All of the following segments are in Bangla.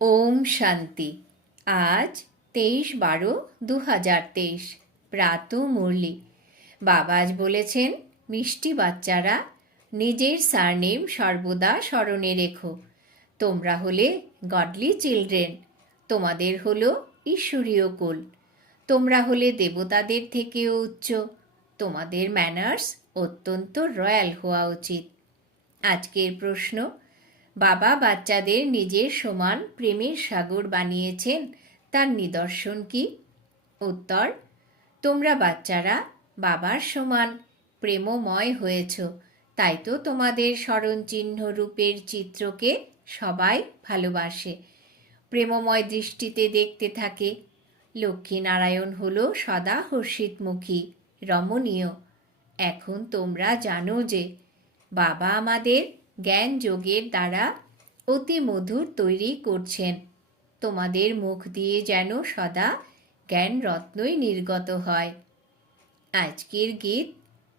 ওম শান্তি। আজ তেইশ বারো দু হাজার তেইশ। প্রাত মুরলি। বাবা আজ বলেছেন, মিষ্টি বাচ্চারা, নিজের সারনেম সর্বদা স্মরণে রেখো। তোমরা হলে গডলি চিলড্রেন, তোমাদের হলো ঈশ্বরীয় কুল। তোমরা হলে দেবতাদের থেকেও উচ্চ, তোমাদের ম্যানার্স অত্যন্ত রয়্যাল হওয়া উচিত। আজকের প্রশ্ন বাবা বাচ্চাদের নিজের সমান প্রেমের সাগর বানিয়েছেন। তার নিদর্শন কি? উত্তর, তোমরা বাচ্চারা বাবার সমান প্রেমময় হয়েছ। তাই তো তোমাদের স্মরণচিহ্ন রূপের চিত্রকে সবাই ভালোবাসে, প্রেমময় দৃষ্টিতে দেখতে থাকে। লক্ষ্মীনারায়ণ হল সদা হর্ষিতমুখী, রমণীয়। এখন তোমরা জানো যে বাবা আমাদের জ্ঞান যোগের দ্বারা অতি মধুর তৈরি করছেন। তোমাদের মুখ দিয়ে যেন সদা জ্ঞান রত্নই নির্গত হয়। আজকের গীত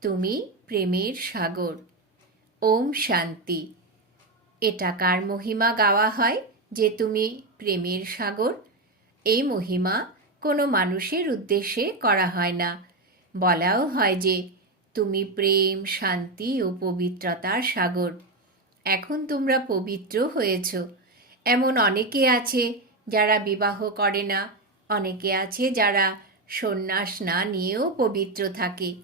তুমি প্রেমের সাগর। ওম শান্তি। এটা কার মহিমা গাওয়া হয় যে তুমি প্রেমের সাগর? এই মহিমা কোনো মানুষের উদ্দেশ্যে করা হয় না। বলাও হয় যে তুমি প্রেম, শান্তি ও পবিত্রতার সাগর। এখন তোমরা পবিত্র হয়েছ। এমন অনেকে আছে যারা বিবাহ করে না, অনেকে আছে যারা সন্ন্যাস না নিয়েও পবিত্র থাকে।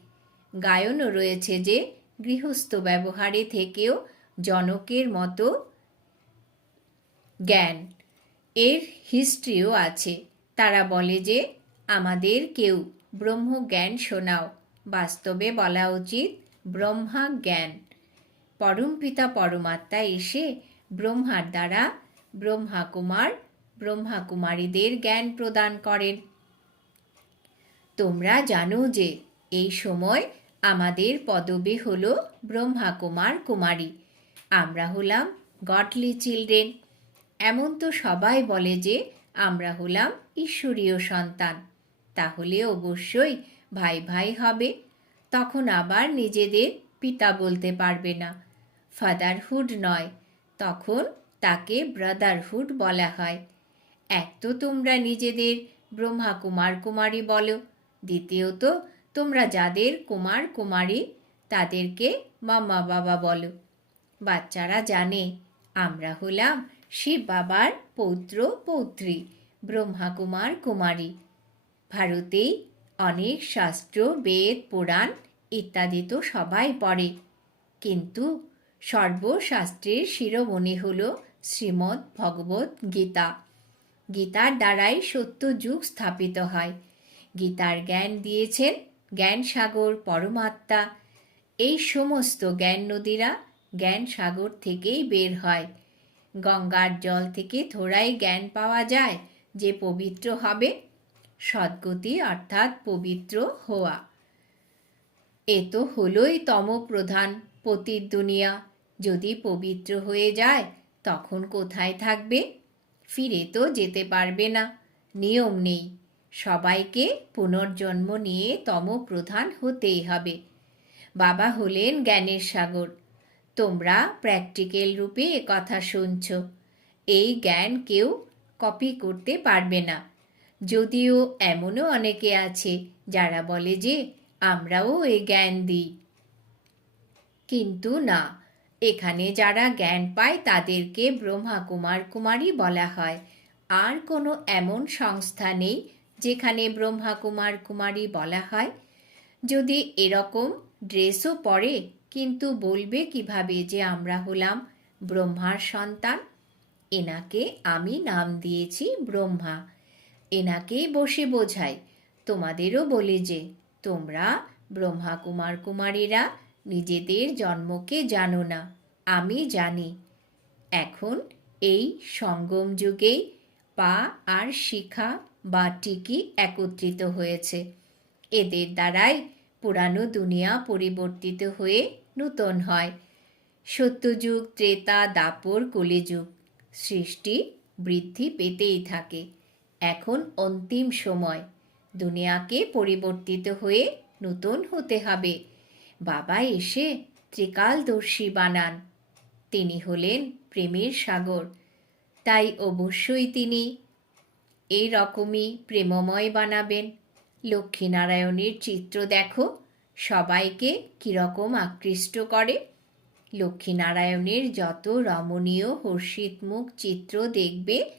গায়নও রয়েছে যে গৃহস্থ ব্যবহারে থেকেও জনকের মতো জ্ঞান। এর হিস্ট্রিও আছে। তারা বলে যে আমাদের কেউ ব্রহ্ম জ্ঞান শোনাও। বাস্তবে বলা উচিত ব্রহ্মা জ্ঞান। পরমপিতা পরমাত্মা এসে ব্রহ্মার দ্বারা ব্রহ্মা কুমার ব্রহ্মা কুমারীদের জ্ঞান প্রদান করেন। তোমরা জানো যে এই সময় আমাদের পদবি হল ব্রহ্মা কুমার কুমারী। আমরা হলাম গডলি চিলড্রেন। এমন তো সবাই বলে যে আমরা হলাম ঈশ্বরীয় সন্তান। তাহলে অবশ্যই ভাই ভাই হবে। তখন আবার নিজেদের পিতা বলতে পারবে না। ফাদারহুড নয়, তখন তাকে ব্রাদারহুড বলা হয়। এক তো তোমরা নিজেদের ব্রহ্মা কুমার কুমারী বলো, দ্বিতীয়ত তোমরা যাদের কুমার কুমারী তাদেরকে মাম্মা বাবা বলো। বাচ্চারা জানে, আমরা হলাম শিব বাবার পৌত্র পৌত্রী, ব্রহ্মা কুমার কুমারী। ভারতেই অনেক শাস্ত্র, বেদ, পুরাণ ইত্যাদি তো সবাই পড়ে। কিন্তু সর্বশাস্ত্রের শিরোমণি হল শ্রীমদ্ ভগবত গীতা। গীতার দ্বারাই সত্য যুগ স্থাপিত হয়। গীতার জ্ঞান দিয়েছেন জ্ঞান সাগর পরমাত্মা। এই সমস্ত জ্ঞান নদীরা জ্ঞান সাগর থেকেই বের হয়। গঙ্গার জল থেকে থোড়াই জ্ঞান পাওয়া যায় যে পবিত্র হবে। সদ্গতি অর্থাৎ পবিত্র হওয়া। এ তো হলোই তম প্রধান পতির দুনিয়া। যদি পবিত্র হয়ে যায়, তখন কোথায় থাকবে? ফিরে তো যেতে পারবে না। নিয়ম নেই। সবাইকে পুনর্জন্ম নিয়ে তম প্রধান হতেই হবে। বাবা হলেন জ্ঞানের সাগর। তোমরা প্র্যাকটিক্যাল রূপে কথা শুনছ। এই জ্ঞান কেউ কপি করতে পারবে না। যদিও এমনও অনেকে আছে যারা বলে যে, আমরাও এই জ্ঞান দিই। কিন্তু না। এখানে যারা জ্ঞান পায় তাদেরকে ব্রহ্মা কুমার কুমারী বলা হয়। আর কোনো এমন সংস্থা নেই যেখানে ব্রহ্মা কুমার কুমারী বলা হয়। যদি এরকম ড্রেসও পরে, কিন্তু বলবে কীভাবে যে আমরা হলাম ব্রহ্মার সন্তান? এনাকে আমি নাম দিয়েছি ব্রহ্মা। এনাকেই বসে বোঝাই। তোমাদেরও বলি যে, তোমরা ব্রহ্মা কুমার কুমারীরা নিজেদের জন্মকে জানো না, আমি জানি। এখন এই সঙ্গম যুগেই পা আর শিখা বা টিকি একত্রিত হয়েছে। এদের দ্বারাই পুরানো দুনিয়া পরিবর্তিত হয়ে নূতন হয়। সত্যযুগ, ত্রেতা, দাপর, কলিযুগ সৃষ্টি বৃদ্ধি পেতেই থাকে। এখন অন্তিম সময়। দুনিয়াকে পরিবর্তিত হয়ে নূতন হতে হবে। বাবা এসে ত্রিকালদর্শী বানান। তিনি হলেন প্রেমের সাগর। তাই অবশ্যই তিনি এই রকমই প্রেমময় বানাবেন। লক্ষ্মীনারায়ণের চিত্র দেখো, সবাইকে কীরকম আকৃষ্ট করে। লক্ষ্মীনারায়ণের যত রমণীয় হর্ষিতমুখ চিত্র দেখবে,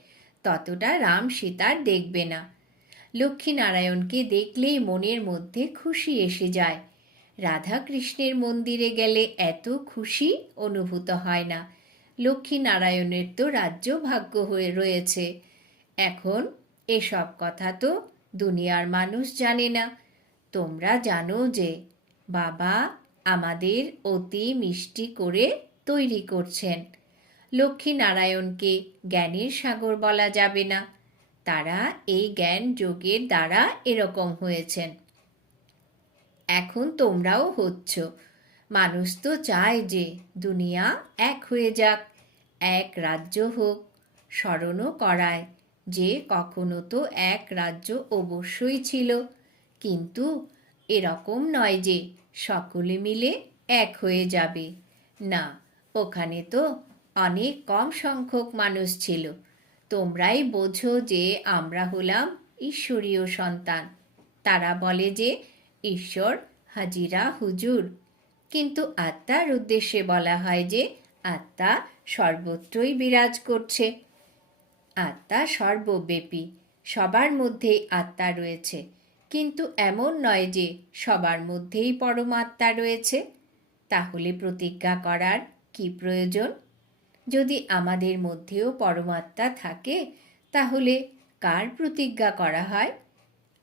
ততটা রাম সীতার দেখবে না। লক্ষ্মীনারায়ণকে দেখলেই মনের মধ্যে খুশি এসে যায়। রাধা কৃষ্ণের মন্দিরে গেলে এত খুশি অনুভূত হয় না। লক্ষ্মীনারায়ণের তো রাজ্য ভাগ্য হয়ে রয়েছে। এখন এসব কথা তো দুনিয়ার মানুষ জানে না। তোমরা জানো যে বাবা আমাদের অতি মিষ্টি করে তৈরি করছেন। লক্ষ্মীনারায়ণকে জ্ঞানের সাগর বলা যাবে না। তারা এই জ্ঞান যোগের দ্বারা এরকম হয়েছেন। এখন তোমরাও হচ্ছ। মানুষ তো চায় যে দুনিয়া এক হয়ে যাক, এক রাজ্য হোক, স্মরণও করায় যে কখনো তো এক রাজ্য অবশ্যই ছিল। কিন্তু এরকম নয় যে সকলে মিলে এক হয়ে যাবে। না, ওখানে তো অনেক কম সংখ্যক মানুষ ছিল। তোমরাই বোঝো যে আমরা হলাম ঈশ্বরীয় সন্তান। তারা বলে যে ঈশ্বর, হাজিরা, হুজুর। কিন্তু আত্মার উদ্দেশ্যে বলা হয় যে, আত্মা সর্বত্রই বিরাজ করছে। আত্মা সর্বব্যাপী, সবার মধ্যেই আত্মা রয়েছে। কিন্তু এমন নয় যে, সবার মধ্যেই পরমাত্মা রয়েছে। তাহলে প্রতিজ্ঞা করার কি প্রয়োজন? যদি আমাদের মধ্যেও পরমাত্মা থাকে, তাহলে কার প্রতিজ্ঞা করা হয়?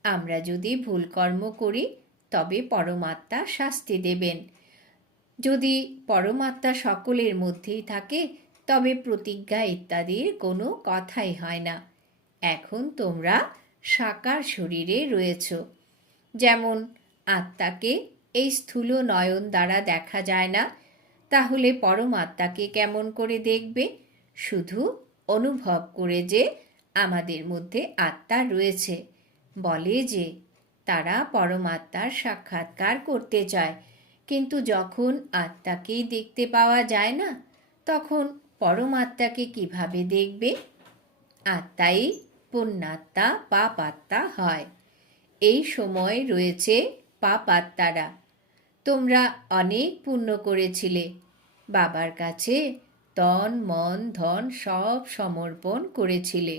আমরা যদি ভুল কর্ম করি তবে পরমাত্মা শাস্তি দেবেন। যদি পরমাত্মা সকলের মধ্যেই থাকে, তবে প্রতিজ্ঞা ইত্যাদির কোনো কথাই হয় না। এখন তোমরা সাকার শরীরে রয়েছ। যেমন আত্মাকে এই স্থূল নয়ন দ্বারা দেখা যায় না, তাহলে পরমাত্মাকে কেমন করে দেখবে? শুধু অনুভব করে যে আমাদের মধ্যে আত্মা রয়েছে। বলে যে তারা পরমাত্মার সাক্ষাৎকার করতে চায় কিন্তু যখন আত্মাকেই দেখতে পাওয়া যায় না, তখন পরমাত্মাকে কীভাবে দেখবে? আত্মাই পুণ্যাত্মা পাপ আত্মা হয়। এই সময় রয়েছে পাপ আত্মারা তোমরা অনেক পুণ্য করেছিলে। বাবার কাছে তন, মন, ধন সব সমর্পণ করেছিলে।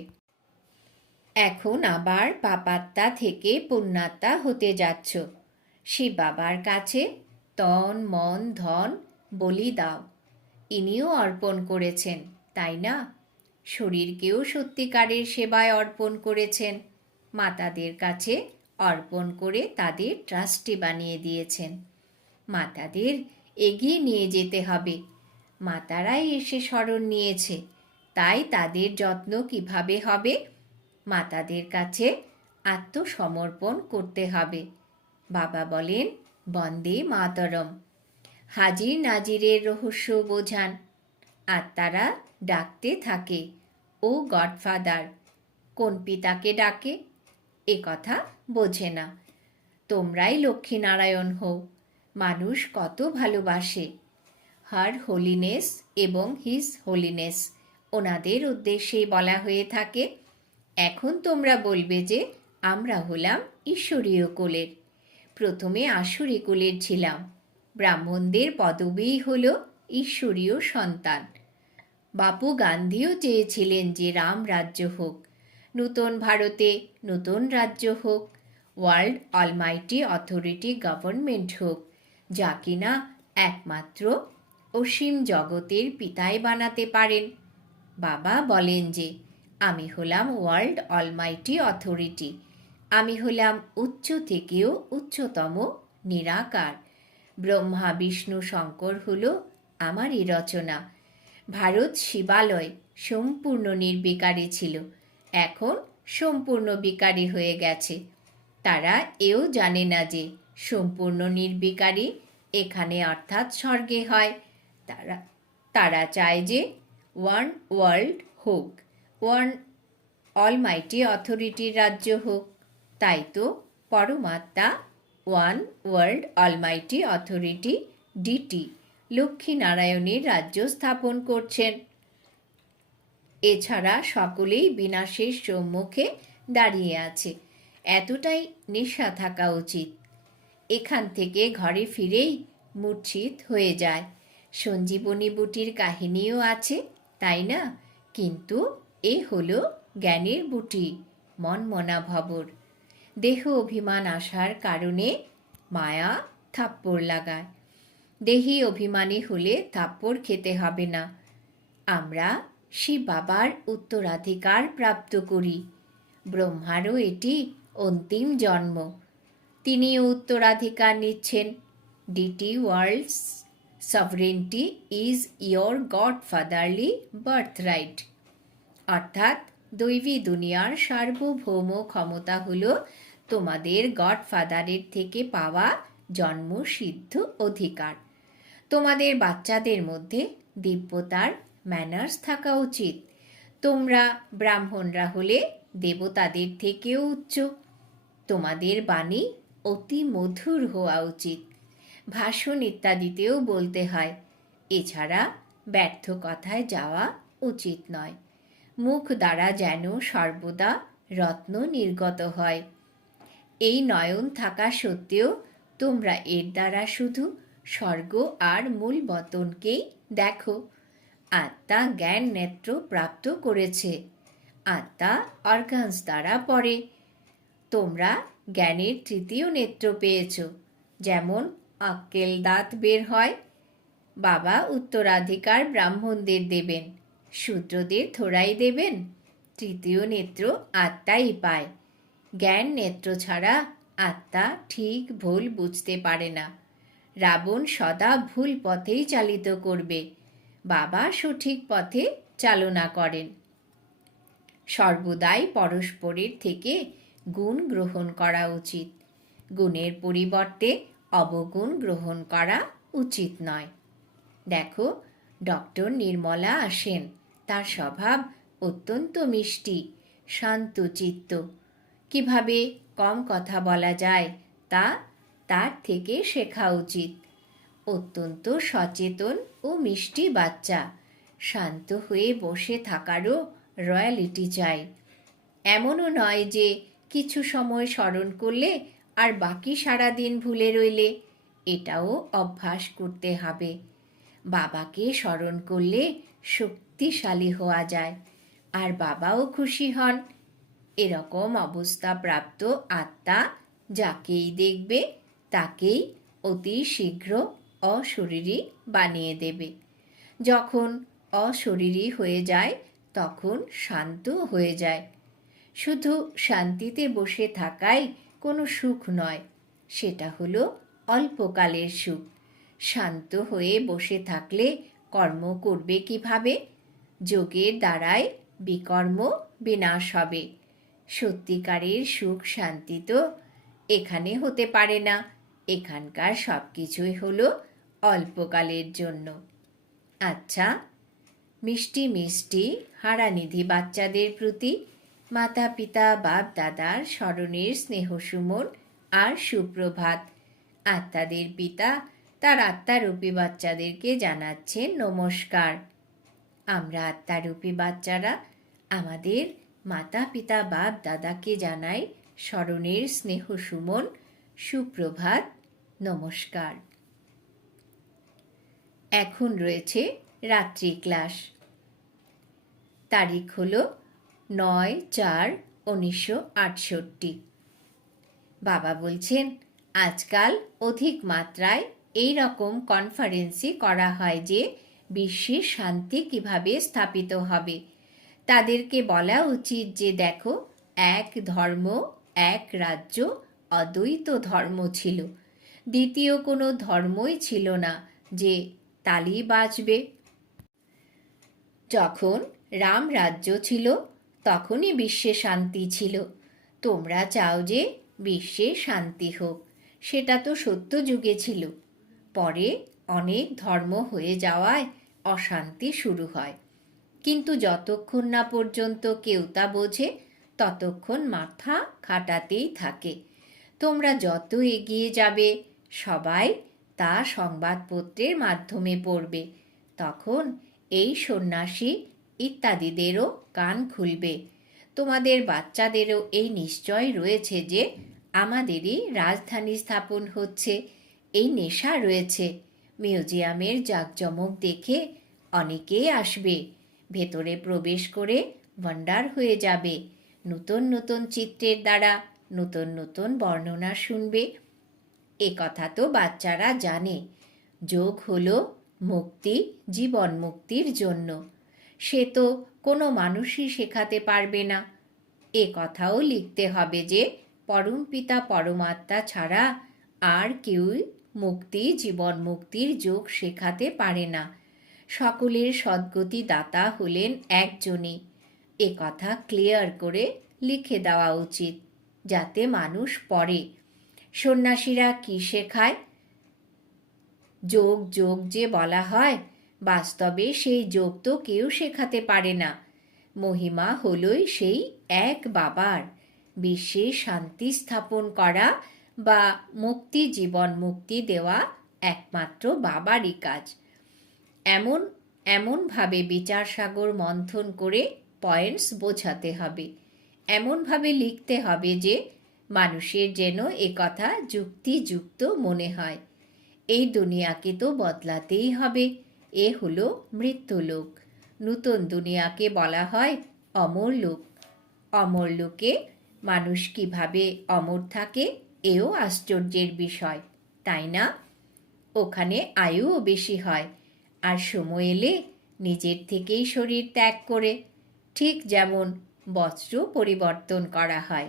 এখন আবার পাপাত্মা থেকে পুণ্যাত্মা হতে যাচ্ছ। শিব বাবার কাছে তন, মন, ধন বলি দাও। ইনিও অর্পণ করেছেন, তাই না? শরীরকেও সত্যিকারের সেবায় অর্পণ করেছেন। মাতাদের কাছে অর্পণ করে তাদের ট্রাস্টি বানিয়ে দিয়েছেন। মাতাদের এগিয়ে নিয়ে যেতে হবে। মাতারাই এসে স্মরণ নিয়েছে। তাই তাদের যত্ন কীভাবে হবে মাতাদের কাছে আত্মসমর্পণ করতে হবে। বাবা বলেন, বন্দে মাতরম। হাজির নাজিরের রহস্য বোঝান। আত্মারা ডাকতে থাকে, ও গডফাদার, কোন পিতাকে ডাকে? এ কথা বোঝে না। তোমরাই লক্ষ্মীনারায়ণ হও, মানুষ কত ভালোবাসে। হার হোলিনেস এবং হিজ হোলিনেস। ওনাদের উদ্দেশ্যেই বলা হয়ে থাকে এখন তোমরা বলবে যে আমরা হলাম ঈশ্বরীয় কুলের। প্রথমে আসুরি কুলের ছিলাম। ব্রাহ্মণদের পদবীই হল ঈশ্বরীয় সন্তান। বাপু গান্ধীও চেয়েছিলেন যে রাম রাজ্য হোক। নূতন ভারতে নতুন রাজ্য হোক। ওয়ার্ল্ড অলমাইটি অথরিটি গভর্নমেন্ট হোক। যা কিনা একমাত্র অসীম জগতের পিতাই বানাতে পারেন। বাবা বলেন যে আমি হলাম ওয়ার্ল্ড অলমাইটি অথরিটি। আমি হলাম উচ্চ থেকেও উচ্চতম নিরাকার। ব্রহ্মা, বিষ্ণু, শঙ্কর হল আমারই রচনা। ভারত শিবালয় সম্পূর্ণ নির্বিকারী ছিল। এখন সম্পূর্ণ বিকারী হয়ে গেছে। তারা এও জানে না যে সম্পূর্ণ নির্বিকারী এখানে অর্থাৎ স্বর্গে হয়। তারা তারা চায় যে ওয়ান ওয়ার্ল্ড হোক। ওয়ান অলমাইটি অথরিটির রাজ্য হোক, তাই তো? পরমাত্মা one world almighty authority deity লক্ষ্মীনারায়ণের রাজ্য স্থাপন করছেন। এছাড়া সকলেই বিনাশের সম্মুখে দাঁড়িয়ে আছে। এতটাই নেশা থাকা উচিত। এখান থেকে ঘরে ফিরেই মূর্ছিত হয়ে যায়। সঞ্জীবনী বুটির কাহিনীও আছে, তাই না? কিন্তু এ হল জ্ঞানের বুটি, মনমনা ভবর। দেহ অভিমান আসার কারণে মায়া থাপ্পড় লাগায়। দেহি অভিমানী হলে থাপ্পড় খেতে হবে না। আমরা শিব বাবার উত্তরাধিকার প্রাপ্ত করি। ব্রহ্মারও এটি অন্তিম জন্ম। তিনি উত্তরাধিকার নিচ্ছেন। Deity worlds sovereignty is your Godfatherly birthright অর্থাৎ দৈবী দুনিয়ার সার্বভৌম ক্ষমতা হলো তোমাদের গডফাদারের থেকে পাওয়া জন্মসিদ্ধ অধিকার। তোমাদের বাচ্চাদের মধ্যে দিব্যতার ম্যানার্স থাকা উচিত। তোমরা ব্রাহ্মণরা হলে দেবতাদের থেকেও উচ্চ। তোমাদের বাণী অতি মধুর হওয়া উচিত। ভাষণ ইত্যাদিতেও বলতে হয়। এছাড়া ব্যর্থ কথায় যাওয়া উচিত নয়। মুখ দ্বারা যেন সর্বদা রত্ন নির্গত হয়। এই নয়ন থাকা সত্ত্বেও তোমরা এর দ্বারা শুধু স্বর্গ আর মূল বতনকেই দেখো। আত্মা জ্ঞান নেত্র প্রাপ্ত করেছে। আত্মা অর্গানস দ্বারা পড়ে। তোমরা জ্ঞানের তৃতীয় নেত্র পেয়েছ, যেমন আক্কেল দাঁত বের হয়। বাবা উত্তরাধিকার ব্রাহ্মণদের দেবেন। শূদ্রদের থোড়াই দেবেন। তৃতীয় নেত্র আত্মাই পায়। জ্ঞান নেত্র ছাড়া আত্মা ঠিক ভুল বুঝতে পারে না। রাবণ সদা ভুল পথেই চালিত করবে। বাবা সঠিক পথে চালনা করেন। সর্বদাই পরস্পরের থেকে গুণ গ্রহণ করা উচিত। গুণের পরিবর্তে অবগুণ গ্রহণ করা উচিত নয়। দেখো, ডক্টর নির্মলা আসেন। তার স্বভাব অত্যন্ত মিষ্টি, শান্ত চিত্ত। কীভাবে কম কথা বলা যায় তা তার থেকে শেখা উচিত। অত্যন্ত সচেতন ও মিষ্টি বাচ্চা, শান্ত হয়ে বসে থাকারও রয়্যালিটি চাই। এমনও নয় যে কিছু সময় স্মরণ করলে আর বাকি সারাদিন ভুলে রইলে, এটাও অভ্যাস করতে হবে। বাবাকে স্মরণ করলে শক্তিশালী হওয়া যায়। আর বাবাও খুশি হন। এরকম অবস্থা প্রাপ্ত আত্মা যাকেই দেখবে, তাকেই অতি শীঘ্র অশরীরী বানিয়ে দেবে। যখন অশরীরী হয়ে যায়, তখন শান্ত হয়ে যায়। শুধু শান্তিতে বসে থাকাই কোনো সুখ নয়, সেটা হলো অল্পকালের সুখ। শান্ত হয়ে বসে থাকলে কর্ম করবে কীভাবে? যোগের দ্বারাই বিকর্ম বিনাশ হবে। সত্যিকারের সুখ শান্তি তো এখানে হতে পারে না। এখানকার সব কিছুই হলো অল্পকালের জন্য। আচ্ছা মিষ্টি মিষ্টি হারানিধি বাচ্চাদের প্রতি মাতা পিতা বাপ দাদার স্মরণের স্নেহ সুমন আর সুপ্রভাত। আত্মাদের পিতা তার আত্মারূপী বাচ্চাদেরকে জানাচ্ছেন নমস্কার। আমরা আত্মারূপী বাচ্চারা আমাদের মাতা, পিতা, বাপ, দাদাকে জানাই স্মরণের স্নেহ সুমন, সুপ্রভাত, নমস্কার। এখন রয়েছে রাত্রি ক্লাস। তারিখ হল নয় চার উনিশশো আটষট্টি। বাবা বলছেন, আজকাল অধিক মাত্রায় এই রকম কনফারেন্সই করা হয় যে বিশ্বের শান্তি কীভাবে স্থাপিত হবে। তাদেরকে বলা উচিত যে দেখো, এক ধর্ম, এক রাজ্য, অদ্বৈত ধর্ম ছিল। দ্বিতীয় কোনো ধর্মই ছিল না যে তালি বাজবে। যখন রাম রাজ্য ছিল, তখনই বিশ্বে শান্তি ছিল। তোমরা চাও যে বিশ্বে শান্তি হোক, সেটা তো সত্য যুগে ছিল। পরে অনেক ধর্ম হয়ে যাওয়ায় অশান্তি শুরু হয়। কিন্তু যতক্ষণ না পর্যন্ত কেউ তা বোঝে, ততক্ষণ মাথা খাটাতেই থাকে। তোমরা যত এগিয়ে যাবে, সবাই তা সংবাদপত্রের মাধ্যমে পড়বে। তখন এই সন্ন্যাসী ইত্যাদিদেরও কান খুলবে। তোমাদের বাচ্চাদেরও এই নিশ্চয় রয়েছে যে, আমাদেরই রাজধানী স্থাপন হচ্ছে। এই নেশা রয়েছে। মিউজিয়ামের জাঁকজমক দেখে অনেকেই আসবে। ভেতরে প্রবেশ করে ওয়ান্ডার হয়ে যাবে। নতুন নতুন চিত্রের দ্বারা নতুন নতুন বর্ণনা শুনবে। এ কথা তো বাচ্চারা জানে। যোগ হলো মুক্তি, জীবন মুক্তির জন্য। সে তো কোনো মানুষই শেখাতে পারবে না। এ কথাও লিখতে হবে যে পরমপিতা পরমাত্মা ছাড়া আর কেউই মুক্তি জীবন মুক্তির যোগ শেখাতে পারে না। সকলের সদ্গতি দাতা হলেন একজনই। এ কথা ক্লিয়ার করে লিখে দেওয়া উচিত, যাতে মানুষ পড়ে। সন্ন্যাসীরা কি শেখায়? যোগ যোগ যে বলা হয়, বাস্তবে সেই যোগ তো কেউ শেখাতে পারে না। মহিমা হলই সেই এক বাবার। বিশ্বে শান্তি স্থাপন করা বা মুক্তি জীবন মুক্তি দেওয়া একমাত্র বাবারই কাজ। এমন, এমনভাবে বিচার সাগর মন্থন করে পয়েন্টস বোঝাতে হবে। এমনভাবে লিখতে হবে যে মানুষের যেন এ কথা যুক্তিযুক্ত মনে হয়। এই দুনিয়াকে তো বদলাতেই হবে। এ হলো মৃত্যুলোক। নূতন দুনিয়াকে বলা হয় অমর লোক অমর লোকে মানুষ কীভাবে অমর থাকে এও আশ্চর্যের বিষয়, তাই না? ওখানে আয়ুও বেশি হয়, আর সময় এলে নিজের থেকেই শরীর ত্যাগ করে, ঠিক যেমন বস্ত্র পরিবর্তন করা হয়।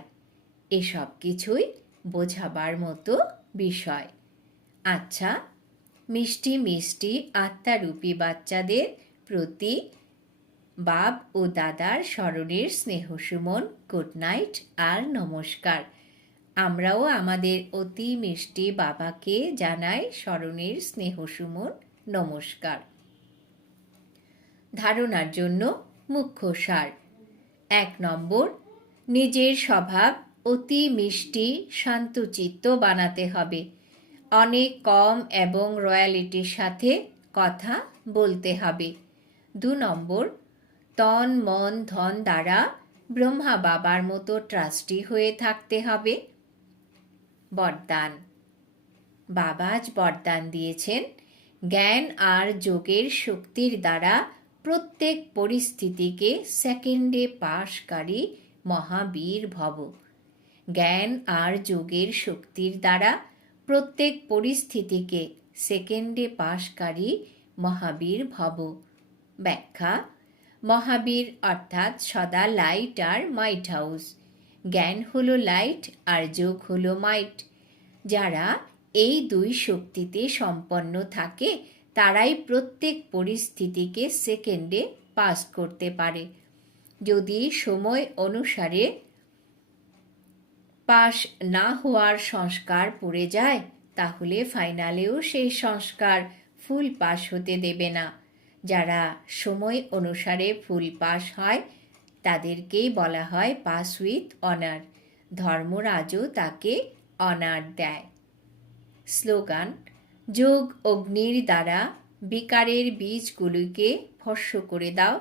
এসব কিছুই বোঝাবার মতো বিষয়। আচ্ছা মিষ্টি মিষ্টি আত্মারূপী বাচ্চাদের প্রতি বাপ ও দাদার স্মরণের স্নেহসুমন গুড নাইট আর নমস্কার। আমরাও আমাদের অতি মিষ্টি বাবাকে জানাই স্মরণের স্নেহসুমন নমস্কার। ধারণার জন্য মুখ্য সার। এক নম্বর, নিজের স্বভাব অতি মিষ্টি, শান্তচিত্ত বানাতে হবে। অনেক কম এবং রয়্যালিটির সাথে কথা বলতে হবে। দু নম্বর, তন, মন, ধন দ্বারা ব্রহ্মা বাবার মতো ট্রাস্টি হয়ে থাকতে হবে। বরদান। বাবাজ বরদান দিয়েছেন। জ্ঞান আর যোগের শক্তির দ্বারা প্রত্যেক পরিস্থিতিকে সেকেন্ডে পাশকারী মহাবীর ভব। জ্ঞান আর যোগের শক্তির দ্বারা প্রত্যেক পরিস্থিতিকে সেকেন্ডে পাশকারী মহাবীর ভব। ব্যাখ্যা, মহাবীর অর্থাৎ সদা লাইট আর মাইট হাউস। জ্ঞান হলো লাইট আর যোগ হলো মাইট যারা এই দুই শক্তিতে সম্পন্ন থাকে, তারাই প্রত্যেক পরিস্থিতিকে সেকেন্ডে পাস করতে পারে। যদি সময় অনুসারে পাশ না হওয়ার সংস্কার পড়ে যায়, তাহলে ফাইনালেও সেই সংস্কার ফুল পাস হতে দেবে না। যারা সময় অনুসারে ফুল পাস হয় তাদেরকেই বলা হয় পাস উইথ অনার। ধর্মরাজও তাকে অনার দেয়। স্লোগান, যোগ অগ্নির দ্বারা বিকারের বীজগুলিকে ভস্য করে দাও,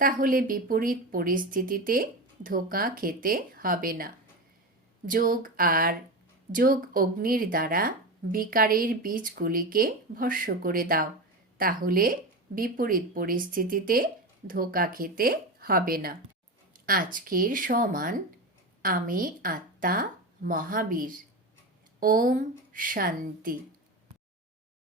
তাহলে বিপরীত পরিস্থিতিতে ধোকা খেতে হবে না। যোগ আর, যোগ অগ্নির দ্বারা বিকারের বীজগুলিকে ভস্য করে দাও, তাহলে বিপরীত পরিস্থিতিতে ধোকা খেতে হবে না। আজকের সমান আমি আত্মা মহাবীর। ওম শান্তি।